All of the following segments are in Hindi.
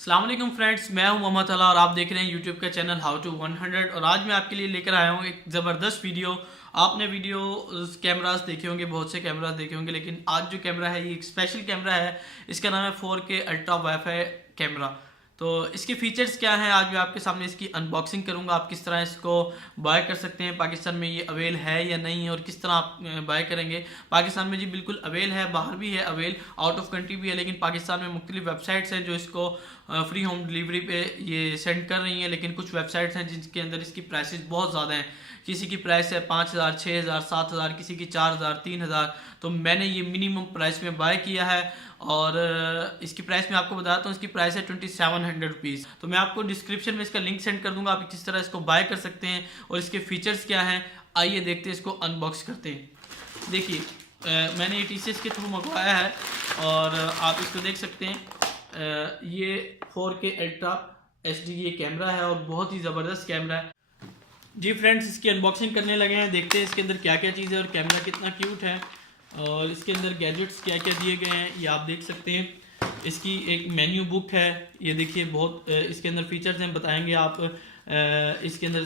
अस्सलाम वालेकुम फ्रेंड्स, मैं हूं मोहम्मद अला और आप देख रहे हैं यूट्यूब का चैनल हाउ टू 100। और आज मैं आपके लिए लेकर आया हूं एक ज़बरदस्त वीडियो। आपने वीडियो कैमरास देखे होंगे, बहुत से कैमरास देखे होंगे, लेकिन आज जो कैमरा है ये एक स्पेशल कैमरा है। इसका नाम है 4K अल्ट्रा वाईफाई कैमरा। तो इसके फीचर्स क्या हैं आज मैं आपके सामने इसकी अनबॉक्सिंग करूंगा। आप किस तरह इसको बाय कर सकते हैं, पाकिस्तान में ये अवेल है या नहीं है और किस तरह आप बाय करेंगे। पाकिस्तान में जी बिल्कुल अवेल है, बाहर भी है अवेल, आउट ऑफ कंट्री भी है, लेकिन पाकिस्तान में मुख्तलिफ वेबसाइट्स हैं जो इसको फ्री होम डिलीवरी पे ये सेंड कर रही हैं। लेकिन कुछ वेबसाइट्स हैं जिनके अंदर इसकी प्राइसेस बहुत ज़्यादा हैं। किसी की प्राइस है 5,000, 6,000, 7,000, किसी की 4,000, 3,000। तो मैंने ये मिनिमम प्राइस में बाय किया है और इसकी प्राइस मैं आपको बताता हूँ। इसकी प्राइस है 2700 रुपीज़। तो मैं आपको डिस्क्रिप्शन में इसका लिंक सेंड कर दूंगा, आप किस तरह इसको बाय कर सकते हैं और इसके फीचर्स क्या हैं। आइए देखते हैं, इसको अनबॉक्स करते हैं। देखिए मैंने ये TCS के थ्रू मंगवाया है और आप इसको देख सकते हैं। ये 4K अल्ट्रा HD ये कैमरा है और बहुत ही ज़बरदस्त कैमरा है। जी फ्रेंड्स, इसकी अनबॉक्सिंग करने लगे हैं। देखते हैं इसके अंदर क्या क्या चीज़ है और कैमरा कितना क्यूट है और इसके अंदर गैजेट्स क्या क्या दिए गए हैं ये आप देख सकते हैं। इसकी एक मेन्यू बुक है, ये देखिए बहुत इसके अंदर फीचर्स हैं, बताएंगे आप इसके अंदर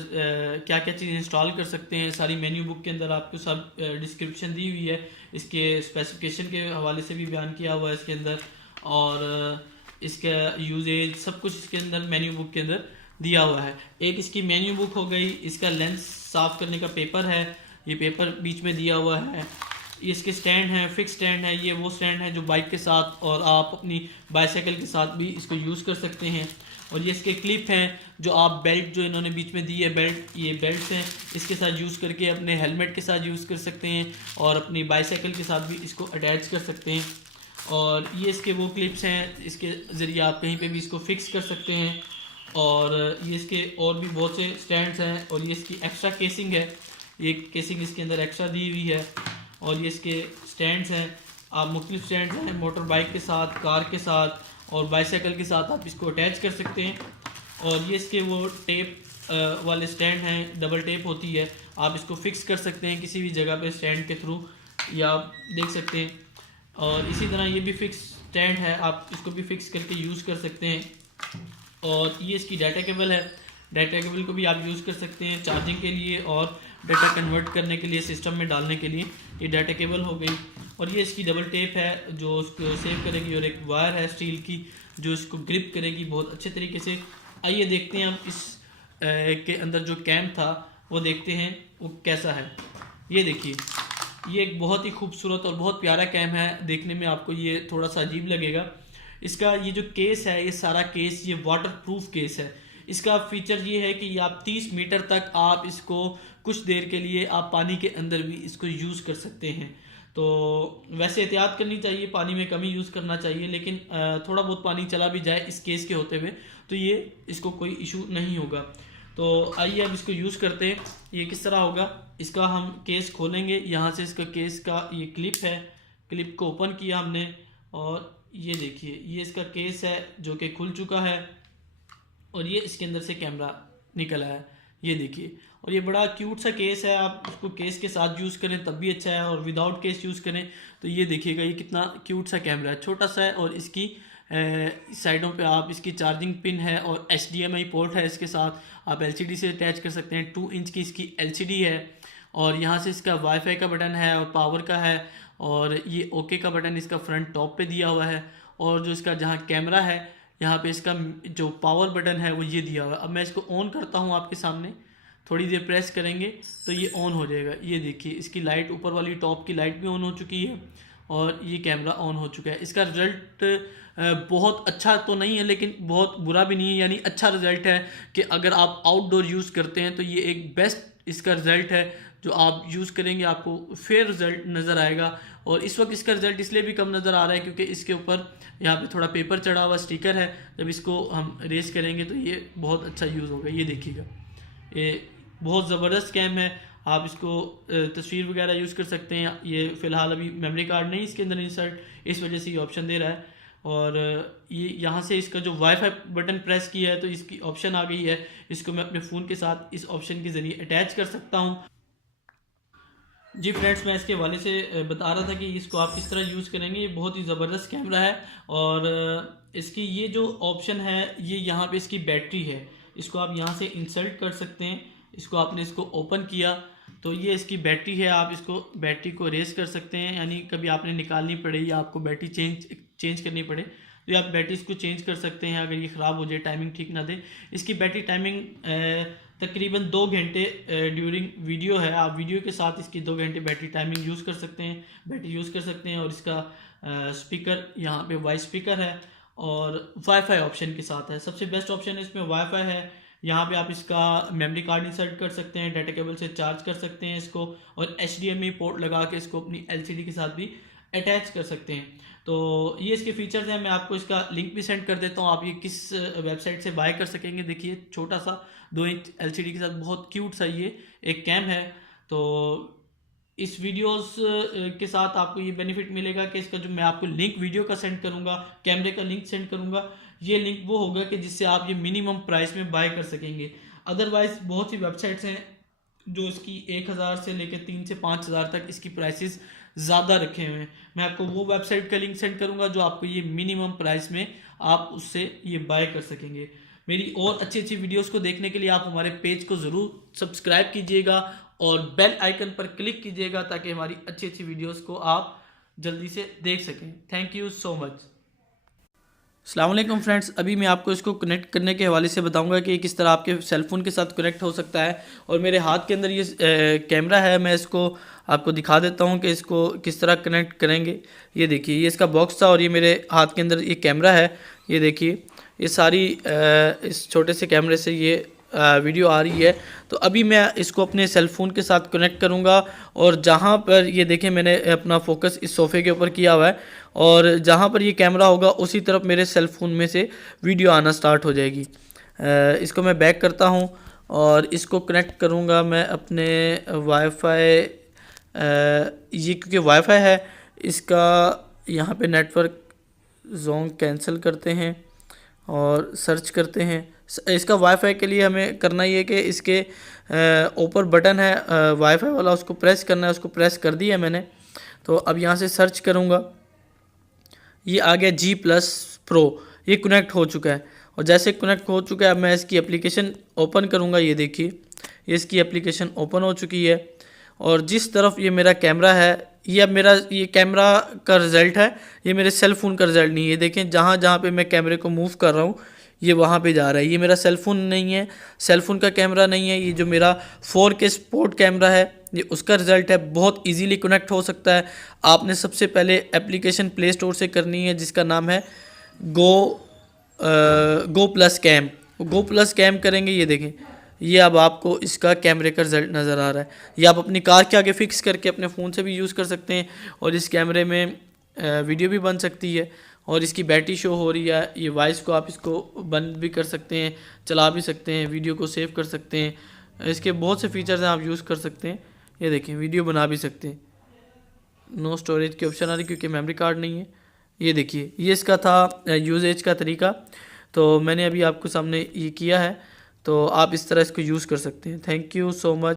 क्या क्या चीज़ इंस्टॉल कर सकते हैं। सारी मेन्यू बुक के अंदर आपको सब डिस्क्रिप्शन दी हुई है, इसके स्पेसिफिकेशन के हवाले से भी बयान किया हुआ है इसके अंदर, और इसका यूजेज सब कुछ इसके अंदर मेन्यू बुक के अंदर दिया हुआ है। एक इसकी मेन्यू बुक हो गई, इसका लेंस साफ करने का पेपर है, ये पेपर बीच में दिया हुआ है। ये इसके स्टैंड है, फिक्स स्टैंड है, ये वो स्टैंड है जो बाइक के साथ और आप अपनी बाइसाइकिल के साथ भी इसको यूज़ कर सकते हैं। और ये इसके क्लिप हैं जो आप बेल्ट जो इन्होंने बीच में दी है, बेल्ट, ये बेल्ट्स हैं, इसके साथ यूज़ करके अपने हेलमेट के साथ यूज़ कर सकते हैं और अपनी बाइसाइकिल के साथ भी इसको अटैच कर सकते हैं। और ये इसके वो क्लिप्स हैं, इसके ज़रिए आप कहीं पे भी इसको फिक्स कर सकते हैं। और ये इसके और भी बहुत से स्टैंड्स हैं और ये इसकी एक्स्ट्रा केसिंग है, ये केसिंग इसके अंदर एक्स्ट्रा दी हुई है। और ये इसके स्टैंड्स हैं, आप मुख्तलिफ स्टैंड्स हैं, मोटर बाइक के साथ, कार के साथ और बाइसाइकिल के साथ आप इसको अटैच कर सकते हैं। और ये इसके वो टेप वाले स्टैंड हैं, डबल टेप होती है, आप इसको फिक्स कर सकते हैं किसी भी जगह पे स्टैंड के थ्रू, या आप देख सकते हैं। और इसी तरह ये भी फिक्स स्टैंड है, आप इसको भी फिक्स करके यूज़ कर सकते हैं। और ये इसकी डाटा केबल है, डाटा केबल को भी आप यूज़ कर सकते हैं चार्जिंग के लिए और डाटा कन्वर्ट करने के लिए, सिस्टम में डालने के लिए। ये डाटा केबल हो गई। और ये इसकी डबल टेप है जो उसको सेव करेगी, और एक वायर है स्टील की जो इसको ग्रिप करेगी बहुत अच्छे तरीके से। आइए देखते हैं हम इस के अंदर जो कैम था वो देखते हैं वो कैसा है। ये देखिए, ये एक बहुत ही खूबसूरत और बहुत प्यारा कैम है, देखने में आपको ये थोड़ा सा अजीब लगेगा। इसका ये जो केस है, ये सारा केस ये वाटर प्रूफ केस है। इसका फीचर ये है कि आप 30 मीटर तक आप इसको कुछ देर के लिए आप पानी के अंदर भी इसको यूज़ कर सकते हैं। तो वैसे एहतियात करनी चाहिए, पानी में कम ही यूज़ करना चाहिए, लेकिन थोड़ा बहुत पानी चला भी जाए इस केस के होते हुए तो ये इसको कोई इशू नहीं होगा। तो आइए अब इसको यूज़ करते हैं। ये किस तरह होगा, इसका हम केस खोलेंगे, यहाँ से इसका केस का ये क्लिप है, क्लिप को ओपन किया हमने और ये देखिए ये इसका केस है जो कि खुल चुका है और ये इसके अंदर से कैमरा निकल आया है, ये देखिए। और ये बड़ा क्यूट सा केस है, आप उसको केस के साथ यूज़ करें तब भी अच्छा है और विदाउट केस यूज़ करें तो ये देखिएगा ये कितना क्यूट सा कैमरा है, छोटा सा है। और इसकी साइडों पे आप इसकी चार्जिंग पिन है और HDMI पोर्ट है, इसके साथ आप LCD से अटैच कर सकते हैं। 2 इंच की इसकी LCD है और यहाँ से इसका वाईफाई का बटन है और पावर का है, और ये ओके का बटन इसका फ्रंट टॉप पे दिया हुआ है। और जो इसका जहाँ कैमरा है यहाँ पे इसका जो पावर बटन है वो ये दिया हुआ है। अब मैं इसको ऑन करता हूँ आपके सामने, थोड़ी देर प्रेस करेंगे तो ये ऑन हो जाएगा। ये देखिए इसकी लाइट, ऊपर वाली टॉप की लाइट भी ऑन हो चुकी है और ये कैमरा ऑन हो चुका है। इसका रिज़ल्ट बहुत अच्छा तो नहीं है लेकिन बहुत बुरा भी नहीं है, यानी अच्छा रिज़ल्ट है कि अगर आप आउटडोर यूज़ करते हैं तो ये एक बेस्ट इसका रिज़ल्ट है जो आप यूज़ करेंगे आपको फेयर रिज़ल्ट नज़र आएगा। और इस वक्त इसका रिज़ल्ट इसलिए भी कम नज़र आ रहा है क्योंकि इसके ऊपर यहाँ पे थोड़ा पेपर चढ़ा हुआ स्टिकर है, जब इसको हम रेस करेंगे तो ये बहुत अच्छा यूज़ होगा। ये देखिएगा ये बहुत ज़बरदस्त कैम है, आप इसको तस्वीर वगैरह यूज़ कर सकते हैं। ये फ़िलहाल अभी मेमोरी कार्ड नहीं इसके अंदर इंसर्ट, इस वजह से ये ऑप्शन दे रहा है। और ये यहाँ से इसका जो वाईफाई बटन प्रेस किया है तो इसकी ऑप्शन आ गई है, इसको मैं अपने फ़ोन के साथ इस ऑप्शन के ज़रिए अटैच कर सकता हूँ। जी फ्रेंड्स, मैं इसके हवाले से बता रहा था कि इसको आप किस तरह यूज़ करेंगे। ये बहुत ही ज़बरदस्त कैमरा है और इसकी ये जो ऑप्शन है, ये यहाँ पे इसकी बैटरी है, इसको आप यहाँ से इंसर्ट कर सकते हैं। इसको आपने इसको ओपन किया तो ये इसकी बैटरी है, आप इसको बैटरी को रेस कर सकते हैं, यानी कभी आपने निकालनी पड़े या आपको बैटरी चेंज करनी पड़े तो ये आप बैटरी इसको चेंज कर सकते हैं अगर ये ख़राब हो जाए, टाइमिंग ठीक ना दे। इसकी बैटरी टाइमिंग तकरीबन 2 घंटे ड्यूरिंग वीडियो है। आप वीडियो के साथ इसकी 2 घंटे बैटरी टाइमिंग यूज़ कर सकते हैं, बैटरी यूज़ कर सकते हैं। और इसका स्पीकर यहाँ पे वॉइस स्पीकर है और वाईफाई ऑप्शन के साथ है। सबसे बेस्ट ऑप्शन है इसमें वाईफाई है। यहाँ पे आप इसका मेमोरी कार्ड इंसर्ट कर सकते हैं, डाटा केबल से चार्ज कर सकते हैं इसको, और HDMI पोर्ट लगा के इसको अपनी LCD के साथ भी अटैच कर सकते हैं। तो ये इसके फीचर्स हैं। मैं आपको इसका लिंक भी सेंड कर देता हूँ, आप ये किस वेबसाइट से बाय कर सकेंगे। देखिए छोटा सा 2 इंच LCD के साथ बहुत क्यूट सा ये एक कैम है। तो इस वीडियोस के साथ आपको ये बेनिफिट मिलेगा कि इसका जो मैं आपको लिंक वीडियो का सेंड करूँगा, कैमरे का लिंक सेंड करूँगा, ये लिंक वो होगा कि जिससे आप ये मिनिमम प्राइस में बाय कर सकेंगे। अदरवाइज़ बहुत सी वेबसाइट्स हैं जो इसकी 1000 से लेकर 3 से 5000 तक इसकी प्राइसेस ज़्यादा रखे हुए हैं। मैं आपको वो वेबसाइट का लिंक सेंड करूँगा जो आपको ये मिनिमम प्राइस में आप उससे ये बाय कर सकेंगे। मेरी और अच्छी अच्छी वीडियोस को देखने के लिए आप हमारे पेज को ज़रूर सब्सक्राइब कीजिएगा और बेल आइकन पर क्लिक कीजिएगा ताकि हमारी अच्छी अच्छी वीडियोस को आप जल्दी से देख सकें। Thank you so much. अस्सलाम वालेकुम फ्रेंड्स, अभी मैं आपको इसको कनेक्ट करने के हवाले से बताऊंगा कि किस तरह आपके सेलफोन के साथ कनेक्ट हो सकता है। और मेरे हाथ के अंदर ये कैमरा है, मैं इसको आपको दिखा देता हूं कि इसको किस तरह कनेक्ट करेंगे। ये देखिए, ये इसका बॉक्स था और ये मेरे हाथ के अंदर ये कैमरा है। ये देखिए, ये सारी इस छोटे से कैमरे से ये वीडियो आ रही है। तो अभी मैं इसको अपने सेलफोन के साथ कनेक्ट करूंगा और जहां पर ये देखें मैंने अपना फोकस इस सोफ़े के ऊपर किया हुआ है और जहां पर ये कैमरा होगा उसी तरफ मेरे सेलफोन में से वीडियो आना स्टार्ट हो जाएगी। इसको मैं बैक करता हूं और इसको कनेक्ट करूंगा मैं अपने वाईफाई, ये क्योंकि वाईफाई है इसका यहाँ पे नेटवर्क जोन कैंसिल करते हैं और सर्च करते हैं। इसका वाईफाई के लिए हमें करना ये कि इसके ऊपर बटन है वाईफाई वाला, उसको प्रेस करना है। उसको प्रेस कर दिया मैंने। तो अब यहाँ से सर्च करूँगा, ये आ गया G+ Pro, ये कनेक्ट हो चुका है। और जैसे कनेक्ट हो चुका है अब मैं इसकी एप्लीकेशन ओपन करूँगा। ये देखिए, ये इसकी एप्लीकेशन ओपन हो चुकी है और जिस तरफ ये मेरा कैमरा है, ये अब मेरा ये कैमरा का रिज़ल्ट है, ये मेरे सेल फ़ोन का रिज़ल्ट नहीं है। ये देखें, जहाँ जहाँ पे मैं कैमरे को मूव कर रहा हूँ ये वहाँ पे जा रहा है। ये मेरा सेल फ़ोन नहीं है, सेल फ़ोन का कैमरा नहीं है। ये जो मेरा 4K स्पोर्ट कैमरा है ये उसका रिज़ल्ट है। बहुत इजीली कनेक्ट हो सकता है। आपने सबसे पहले एप्लीकेशन प्ले स्टोर से करनी है जिसका नाम है गो प्लस कैम। गो प्लस कैम करेंगे, ये देखें, ये अब आपको इसका कैमरे का रिज़ल्ट नज़र आ रहा है। ये आप अपनी कार के आगे फ़िक्स करके अपने फ़ोन से भी यूज़ कर सकते हैं और इस कैमरे में वीडियो भी बन सकती है और इसकी बैटरी शो हो रही है। ये वॉइस को आप इसको बंद भी कर सकते हैं, चला भी सकते हैं, वीडियो को सेव कर सकते हैं। इसके बहुत से फीचर्स हैं, आप यूज़ कर सकते हैं। ये देखें, वीडियो बना भी सकते हैं। नो स्टोरेज की ऑप्शन आ रही क्योंकि मेमोरी कार्ड नहीं है। ये देखिए, ये इसका था यूजेज का तरीका। तो मैंने अभी आपको सामने ये किया है, तो आप इस तरह इसको यूज़ कर सकते हैं। Thank you so much.